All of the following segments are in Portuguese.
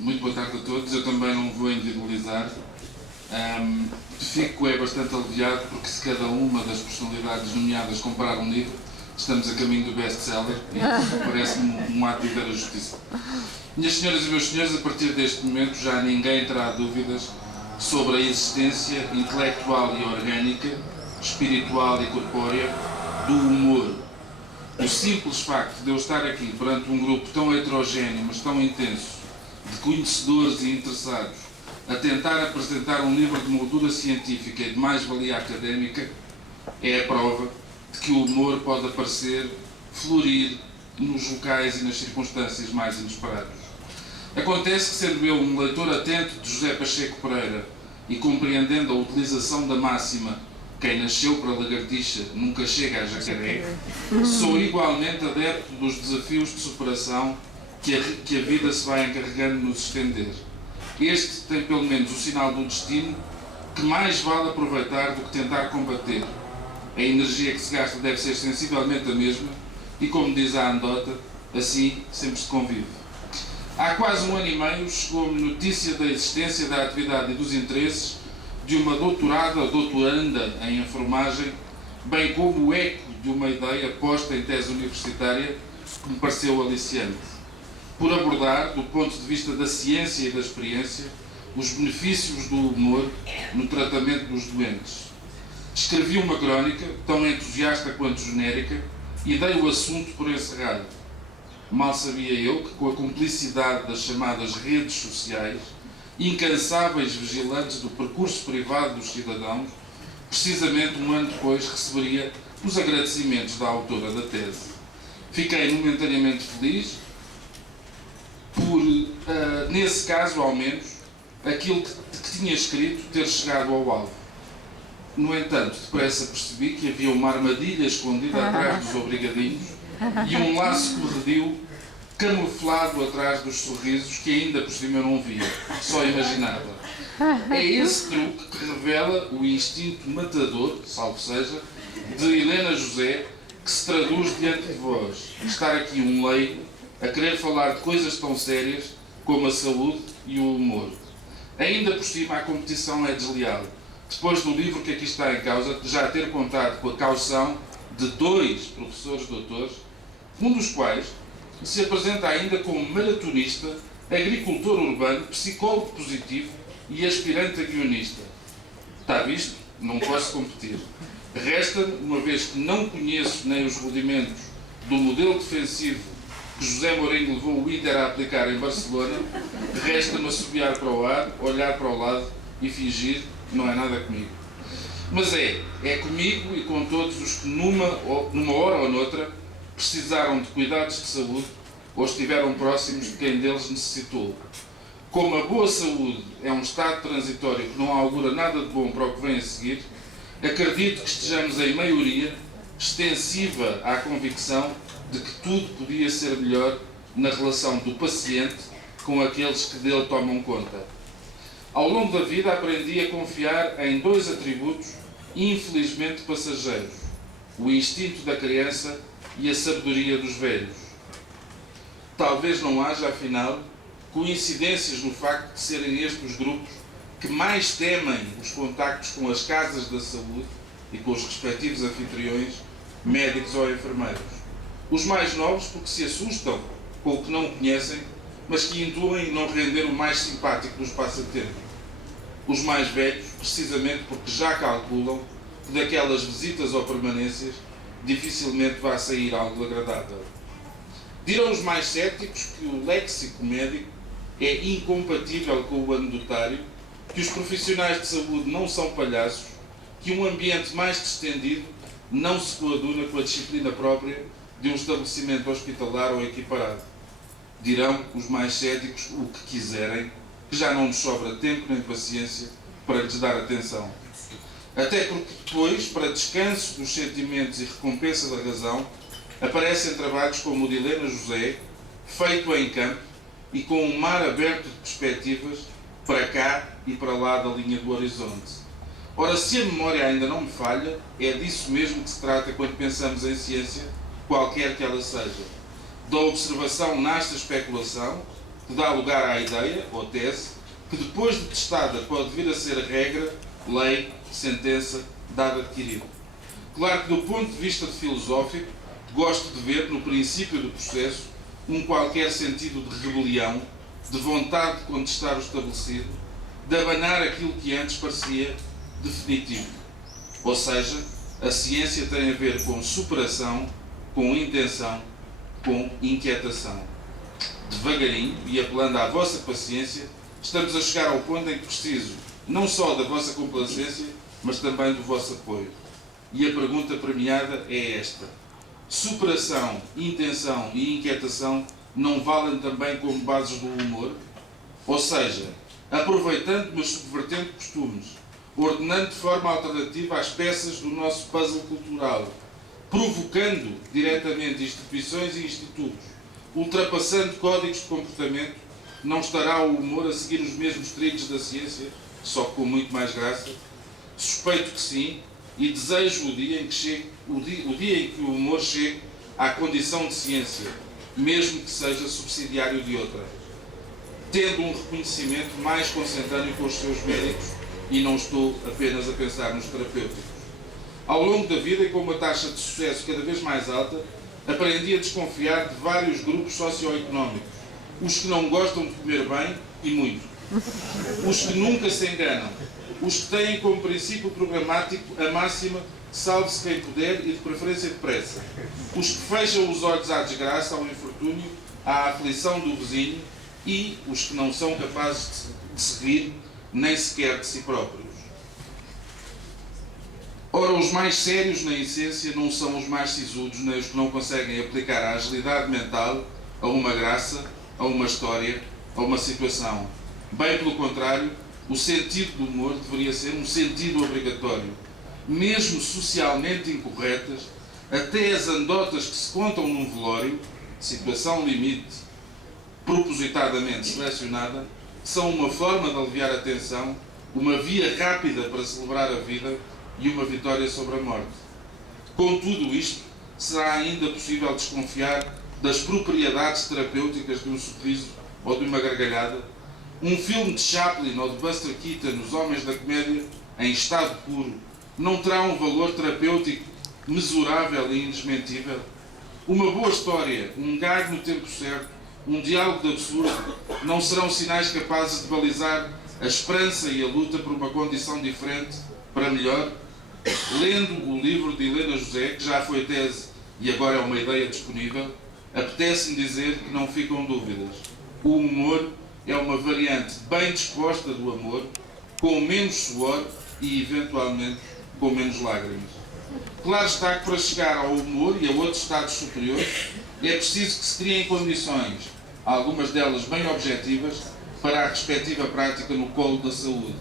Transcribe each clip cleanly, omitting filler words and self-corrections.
Muito boa tarde a todos. Eu também não vou individualizar. Fico bastante aliviado porque se cada uma das personalidades nomeadas comprar um livro, estamos a caminho do best-seller e parece-me um ato de inteira justiça. Minhas senhoras e meus senhores, a partir deste momento já ninguém terá dúvidas sobre a existência intelectual e orgânica, espiritual e corpórea do humor. O simples facto de eu estar aqui perante um grupo tão heterogéneo, mas tão intenso, de conhecedores e interessados, a tentar apresentar um livro de moldura científica e de mais-valia académica, é a prova de que o humor pode aparecer, florir nos locais e nas circunstâncias mais inesperados. Acontece que, sendo eu um leitor atento de José Pacheco Pereira e compreendendo a utilização da máxima "quem nasceu para lagartixa nunca chega a jacaré", sou igualmente adepto dos desafios de superação que a vida se vai encarregando de nos estender. Este tem pelo menos o sinal do destino que mais vale aproveitar do que tentar combater. A energia que se gasta deve ser sensivelmente a mesma e, como diz a anedota, assim sempre se convive. Há quase um ano e meio chegou-me notícia da existência, da atividade e dos interesses de uma doutorada ou doutoranda em enfermagem, bem como o eco de uma ideia posta em tese universitária que me pareceu aliciante, por abordar, do ponto de vista da ciência e da experiência, os benefícios do humor no tratamento dos doentes. Escrevi uma crónica, tão entusiasta quanto genérica, e dei o assunto por encerrado. Mal sabia eu que, com a cumplicidade das chamadas redes sociais, incansáveis vigilantes do percurso privado dos cidadãos, precisamente um ano depois receberia os agradecimentos da autora da tese. Fiquei momentaneamente feliz por, nesse caso ao menos, aquilo que tinha escrito ter chegado ao alvo. No entanto, depressa percebi que havia uma armadilha escondida atrás dos obrigadinhos e um laço corredio camuflado atrás dos sorrisos que ainda por cima eu não via, só imaginava. É esse truque que revela o instinto matador, salvo seja, de Helena José, que se traduz diante de vós. Estar aqui um leigo a querer falar de coisas tão sérias como a saúde e o humor. Ainda por cima a competição é desleal. Depois do livro que aqui está em causa, já ter contado com a caução de 2 professores doutores, um dos quais se apresenta ainda como maratonista, agricultor urbano, psicólogo positivo e aspirante a guionista. Está visto? Não posso competir. Resta-me, uma vez que não conheço nem os rudimentos do modelo defensivo que José Mourinho levou o Inter a aplicar em Barcelona, resta-me assobiar para o ar, olhar para o lado e fingir que não é nada comigo. Mas é comigo e com todos os que numa hora ou noutra precisaram de cuidados de saúde ou estiveram próximos de quem deles necessitou. Como a boa saúde é um estado transitório que não augura nada de bom para o que vem a seguir, acredito que estejamos em maioria extensiva à convicção de que tudo podia ser melhor na relação do paciente com aqueles que dele tomam conta. Ao longo da vida aprendi a confiar em 2 atributos infelizmente passageiros: o instinto da criança e a sabedoria dos velhos. Talvez não haja, afinal, coincidências no facto de serem estes os grupos que mais temem os contactos com as casas da saúde e com os respectivos anfitriões, médicos ou enfermeiros. Os mais novos porque se assustam com o que não conhecem, mas que intuem não render o mais simpático dos passatempos. Os mais velhos, precisamente porque já calculam que daquelas visitas ou permanências dificilmente vai sair algo agradável. Dirão os mais céticos que o léxico médico é incompatível com o anedotário, que os profissionais de saúde não são palhaços, que um ambiente mais distendido não se coaduna com a disciplina própria de um estabelecimento hospitalar ou equiparado. Dirão os mais céticos o que quiserem, que já não nos sobra tempo nem paciência para lhes dar atenção. Até porque depois, para descanso dos sentimentos e recompensa da razão, aparecem trabalhos como o de Helena José, feito em campo e com um mar aberto de perspectivas para cá e para lá da linha do horizonte. Ora, se a memória ainda não me falha, é disso mesmo que se trata quando pensamos em ciência, qualquer que ela seja. Da observação nasce a especulação, que dá lugar à ideia, ou tese, que depois de testada pode vir a ser regra, lei, sentença, dado adquirido. Claro que do ponto de vista filosófico, gosto de ver no princípio do processo um qualquer sentido de rebelião, de vontade de contestar o estabelecido, de abanar aquilo que antes parecia definitivo. Ou seja, a ciência tem a ver com superação, com intenção, com inquietação. Devagarinho, e apelando à vossa paciência, estamos a chegar ao ponto em que preciso não só da vossa complacência, mas também do vosso apoio. E a pergunta premiada é esta: superação, intenção e inquietação não valem também como bases do humor? Ou seja, aproveitando mas subvertendo costumes, ordenando de forma alternativa as peças do nosso puzzle cultural, provocando diretamente instituições e institutos, ultrapassando códigos de comportamento, não estará o humor a seguir os mesmos trilhos da ciência, só que com muito mais graça? Suspeito que sim, e desejo o dia em que o humor chegue à condição de ciência, mesmo que seja subsidiário de outra, tendo um reconhecimento mais consentâneo com os seus médicos, e não estou apenas a pensar nos terapêuticos. Ao longo da vida, e com uma taxa de sucesso cada vez mais alta, aprendi a desconfiar de vários grupos socioeconómicos: os que não gostam de comer bem e muito, os que nunca se enganam, os que têm como princípio programático a máxima salve-se quem puder e de preferência depressa, os que fecham os olhos à desgraça, ao infortúnio, à aflição do vizinho, e os que não são capazes de se rir nem sequer de si próprios. Ora, os mais sérios na essência não são os mais sisudos, nem os que não conseguem aplicar a agilidade mental a uma graça, a uma história, a uma situação. Bem pelo contrário, o sentido do humor deveria ser um sentido obrigatório. Mesmo socialmente incorretas, até as anedotas que se contam num velório, situação limite, propositadamente selecionada, são uma forma de aliviar a tensão, uma via rápida para celebrar a vida e uma vitória sobre a morte. Com tudo isto, será ainda possível desconfiar das propriedades terapêuticas de um sorriso ou de uma gargalhada? Um filme de Chaplin ou de Buster Keaton, Os Homens da Comédia, em estado puro, não terá um valor terapêutico mesurável e indesmentível? Uma boa história, um gag no tempo certo, um diálogo de absurdo, não serão sinais capazes de balizar a esperança e a luta por uma condição diferente para melhor? Lendo o livro de Helena José, que já foi tese e agora é uma ideia disponível, apetece-me dizer que não ficam dúvidas. O humor é uma variante bem disposta do amor, com menos suor e, eventualmente, com menos lágrimas. Claro está que para chegar ao humor e a outros estados superiores é preciso que se criem condições, algumas delas bem objetivas, para a respectiva prática no colo da saúde.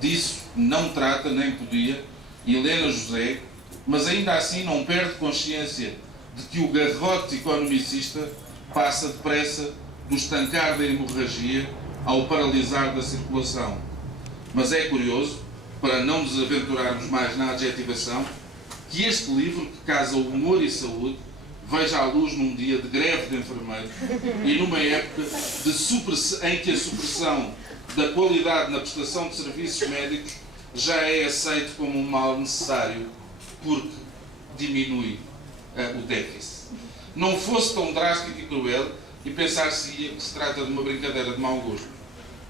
Disso não trata, nem podia, Helena José, mas ainda assim não perde consciência de que o garrote economicista passa depressa do estancar da hemorragia ao paralisar da circulação. Mas é curioso, para não nos aventurarmos mais na adjetivação, que este livro, que casa o humor e saúde, veja a luz num dia de greve de enfermeiros e numa época em que a supressão da qualidade na prestação de serviços médicos já é aceito como um mal necessário, porque diminui o déficit. Não fosse tão drástico e cruel, e pensar-se-ia que se trata de uma brincadeira de mau gosto.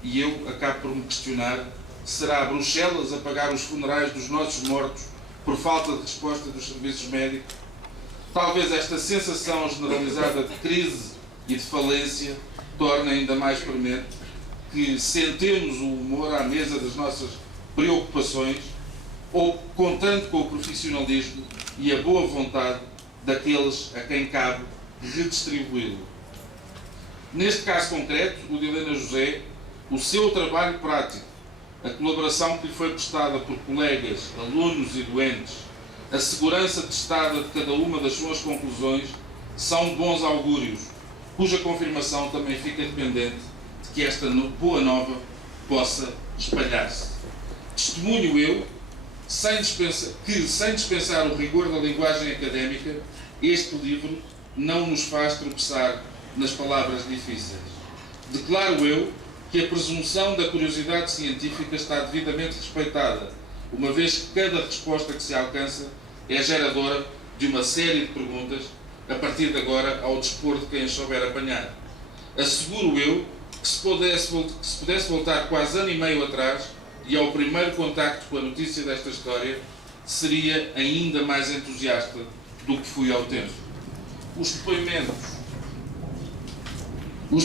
E eu acabo por me questionar: será Bruxelas a pagar os funerais dos nossos mortos por falta de resposta dos serviços médicos? Talvez esta sensação generalizada de crise e de falência torne ainda mais premente que sentemos o humor à mesa das nossas preocupações, ou contando com o profissionalismo e a boa vontade daqueles a quem cabe redistribuí-lo. Neste caso concreto, o de Helena José, o seu trabalho prático, a colaboração que lhe foi prestada por colegas, alunos e doentes, a segurança testada de cada uma das suas conclusões, são bons augúrios, cuja confirmação também fica dependente de que esta boa nova possa espalhar-se. Testemunho eu, sem dispensar o rigor da linguagem académica, este livro não nos faz tropeçar nas palavras difíceis. Declaro eu que a presunção da curiosidade científica está devidamente respeitada, uma vez que cada resposta que se alcança é geradora de uma série de perguntas, a partir de agora ao dispor de quem as souber apanhar. Asseguro eu que se pudesse voltar quase ano e meio atrás e ao primeiro contacto com a notícia desta história, seria ainda mais entusiasta do que fui ao tempo. Os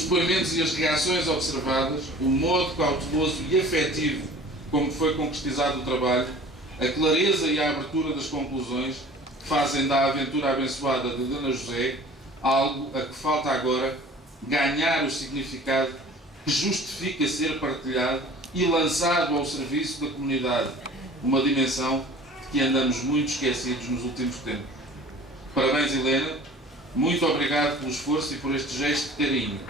depoimentos e as reações observadas, o modo cauteloso e afetivo como foi concretizado o trabalho, a clareza e a abertura das conclusões fazem da aventura abençoada de Dona José algo a que falta agora ganhar o significado que justifica ser partilhado e lançado ao serviço da comunidade, uma dimensão de que andamos muito esquecidos nos últimos tempos. Parabéns, Helena. Muito obrigado pelo esforço e por este gesto de carinho.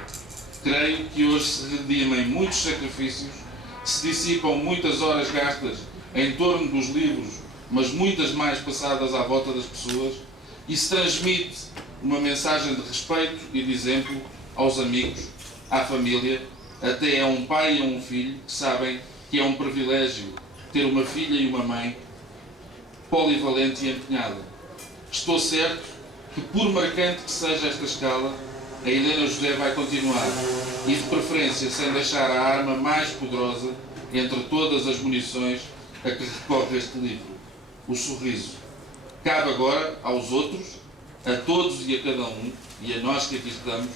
Creio que hoje se redimem muitos sacrifícios, se dissipam muitas horas gastas em torno dos livros, mas muitas mais passadas à volta das pessoas, e se transmite uma mensagem de respeito e de exemplo aos amigos, à família, até a um pai e a um filho que sabem que é um privilégio ter uma filha e uma mãe polivalente e empenhada. Estou certo que, por marcante que seja esta escala, a Helena José vai continuar, e de preferência sem deixar a arma mais poderosa entre todas as munições a que recorre este livro, o sorriso. Cabe agora aos outros, a todos e a cada um, e a nós que aqui estamos,